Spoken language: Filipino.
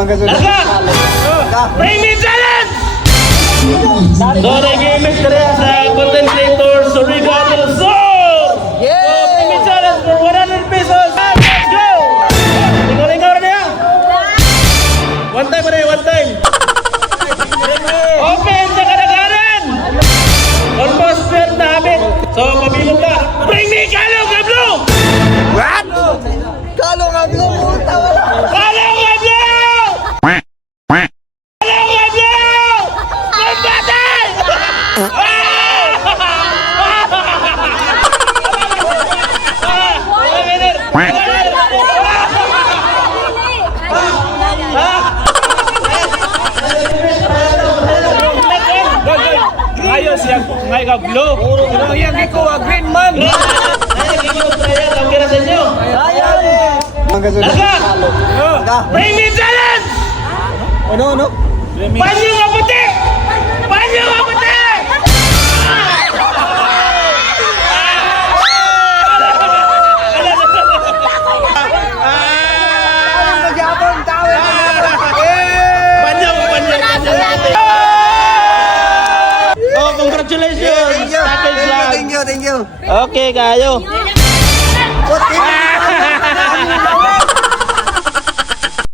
Larga! Bring me challenge! So, nag-image ka rin sa content creator Suriga del Sur! So, bring me challenge for 100 pesos! Let's go! Tinggal-tinggal rin niya! One time rin, one time! Open sa kadagaran! Almost fair na habit! So, mabilog ka! Bring me Kalo Gablo! What? Kalo nga bro, puta wala. Kalo Gablo! Ayos yang ngay ka blue. Pero yang iko green man. Ay, ikaw trial ang kira sa inyo. Larga! Bring me challenge! Ano? Panyo nga puti! Panyo nga puti! Magyabon, tawin. Panyo! Oh, congratulations! Thank you. Okay, kayo.